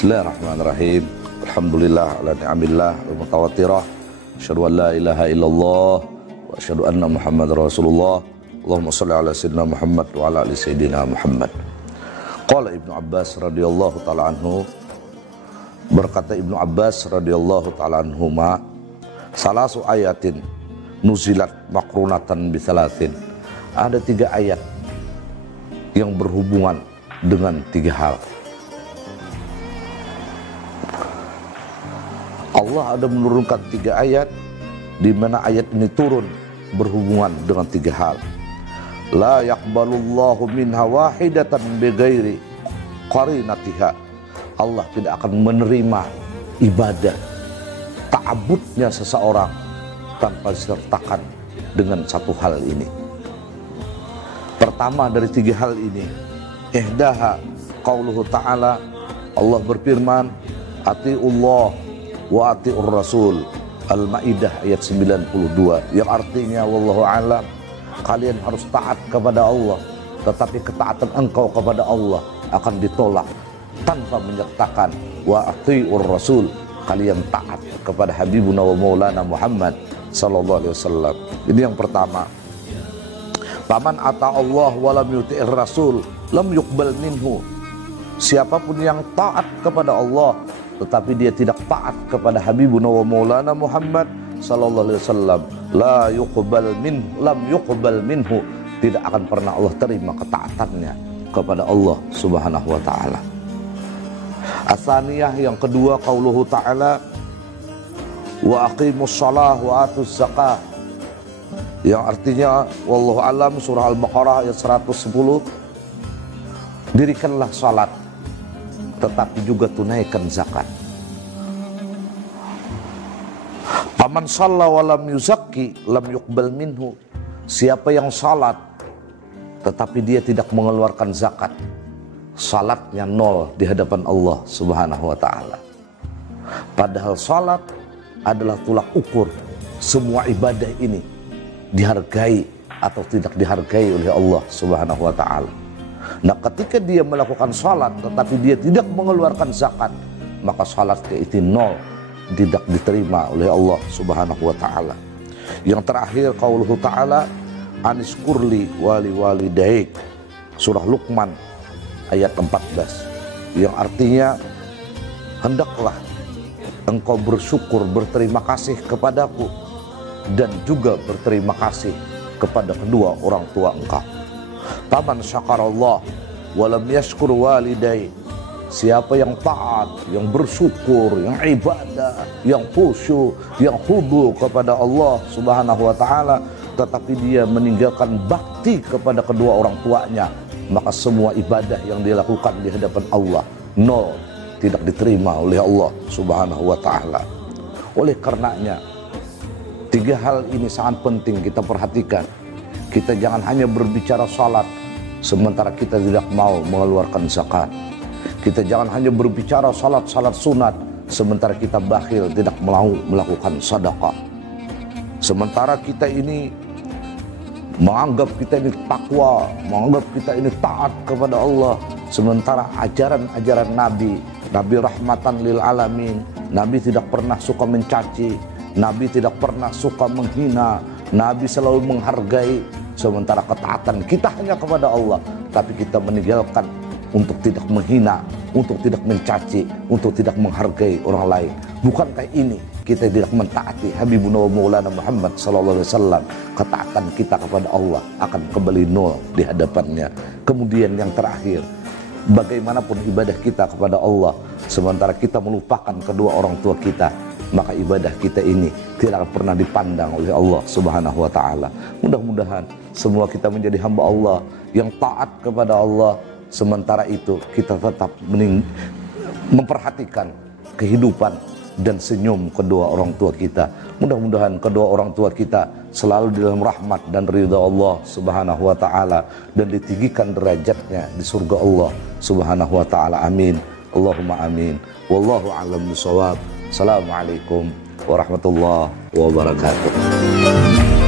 Bismillahirrahmanirrahim. Alhamdulillah ala ni'amillah al-mutawatirah. Asyhadu an la ilaha illallah wa asyhadu anna Muhammadar Rasulullah. Allahumma shalli ala sayyidina Muhammad wa ala ali sayyidina Muhammad. Qala Ibnu Abbas radhiyallahu taala anhu, berkata Ibnu Abbas radhiyallahu taala anhuma, salasu ayatin nuzilat makrunatan bisalasin. Ada 3 ayat yang berhubungan dengan 3 hal. Allah ada menurunkan 3 ayat, di mana ayat ini turun berhubungan dengan 3 hal. La yaqbalullahu minha wahidatan bighairi qarinatiha. Allah tidak akan menerima ibadah ta'abbudnya seseorang tanpa disertakan dengan 1 hal ini. Pertama dari 3 hal ini, ihdaha qauluhu ta'ala, Allah berfirman, atiullah wa atiur rasul. Al-Maidah ayat 92, yang artinya wallahu alam, kalian harus taat kepada Allah, tetapi ketaatan engkau kepada Allah akan ditolak tanpa menyertakan wa atiur rasul, kalian taat kepada Habibuna wa Maulana Muhammad sallallahu alaihi wasallam. Ini yang pertama. Faman ata Allah wa lam yuti'ir rasul lam yuqbal minhu. Siapapun yang taat kepada Allah tetapi dia tidak taat kepada Habibuna wa Maulana Muhammad sallallahu alaihi wasallam, lam yuqbal minhu, tidak akan pernah Allah terima ketaatannya kepada Allah Subhanahu wa taala. Atsaniyah, yang kedua, qauluhu ta'ala wa aqimus shalah wa atuz zakah, yang artinya wallahu alam, surah Al-Baqarah ayat 110, dirikanlah salat tetapi juga tunaikan zakat. Paman shalla wa lam yuzakki lam yuqbal minhu. Siapa yang salat tetapi dia tidak mengeluarkan zakat, salatnya 0 di hadapan Allah Subhanahu wa taala. Padahal salat adalah tolak ukur semua ibadah ini dihargai atau tidak dihargai oleh Allah Subhanahu wa taala. Nah, ketika dia melakukan salat tetapi dia tidak mengeluarkan zakat, maka salatnya itu 0, tidak diterima oleh Allah Subhanahu wa taala. Yang terakhir, qauluhu ta'ala aniskurli wali walidaik, surah Luqman ayat 14, yang artinya hendaklah engkau bersyukur, berterima kasih kepadaku dan juga berterima kasih kepada kedua orang tua engkau. Taman syakarallah walam yashkur walidai. Siapa yang taat, yang bersyukur, yang ibadah, yang khusyuk, yang khudu kepada Allah Subhanahu wa taala, tetapi dia meninggalkan bakti kepada kedua orang tuanya, maka semua ibadah yang dia lakukan di hadapan Allah 0, tidak diterima oleh Allah Subhanahu wa taala. Oleh karenanya 3 hal ini sangat penting kita perhatikan. Kita jangan hanya berbicara salat sementara kita tidak mau mengeluarkan zakat. Kita jangan hanya berbicara salat sunat sementara kita bakhil, tidak mau melakukan sedekah. Sementara kita ini menganggap kita ini takwa, menganggap kita ini taat kepada Allah, sementara ajaran-ajaran Nabi rahmatan lil alamin, Nabi tidak pernah suka mencaci, Nabi tidak pernah suka menghina, Nabi selalu menghargai. Sementara ketaatan kita hanya kepada Allah, tapi kita meninggalkan untuk tidak menghina, untuk tidak mencaci, untuk tidak menghargai orang lain. Bukankah ini kita tidak mentaati Habibuna wa Maulana Muhammad sallallahu alaihi wasallam? Ketaatan kita kepada Allah akan kembali 0 di hadapannya. Kemudian yang terakhir, bagaimanapun ibadah kita kepada Allah, sementara kita melupakan kedua orang tua kita, maka ibadah kita ini tidak akan pernah dipandang oleh Allah Subhanahu wa taala. Mudah-mudahan semua kita menjadi hamba Allah yang taat kepada Allah, sementara itu kita tetap memperhatikan kehidupan dan senyum kedua orang tua kita. Mudah-mudahan kedua orang tua kita selalu di dalam rahmat dan ridha Allah Subhanahu wa taala, dan ditinggikan derajatnya di surga Allah Subhanahu wa taala. Amin. Allahumma amin. Wallahu a'lam bishawab. Assalamualaikum warahmatullahi wabarakatuh.